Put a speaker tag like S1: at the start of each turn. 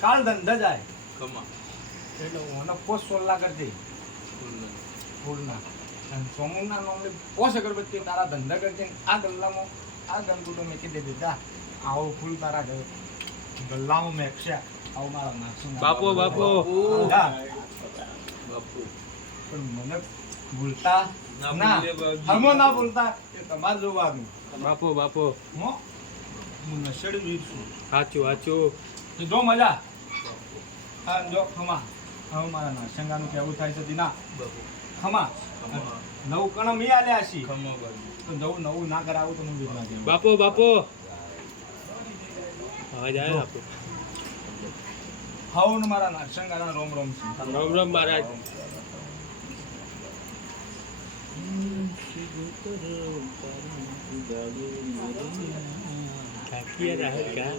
S1: કાળ ધંધા જાય.
S2: કમા.
S1: એટલે મને પોસ સોલ કરતી
S2: ફૂલના.
S1: ફૂલના અને સોમુના નોમલી પોસ અગરબત્તી તારા ધંધા કરતી આ ગલ્લામાં આ ગલગુટો મેકી દે દીધા. આવો ફૂલ તારા ગલ્લામાં મેકશે આવો મારા નાખશું
S3: બાપો બાપો.
S2: બાપુ.
S1: પણ મને ભૂલતા
S2: ના
S1: ના. હમો ના ભૂલતા એ તમારે જોવાનું.
S3: બાપો બાપો.
S1: હો? હું નશેડી વીર છું.
S3: સાચું સાચું.
S1: તો જો મજા. હા જો ખમા. હવે મારા નાશંગાનું કેવું થાય છે દીના.
S2: બાપુ.
S1: ખમા. નવું કણ મી આલ્યા છી.
S2: ખમા
S1: તો નવું નવું ના કરાવું તો હું વીર ના
S3: બાપો બાપુ.
S1: હાઉ ને મારા નાશંગાના રોમ રોમ છે.
S3: રામ રામ મહારાજ. રાહુલ કા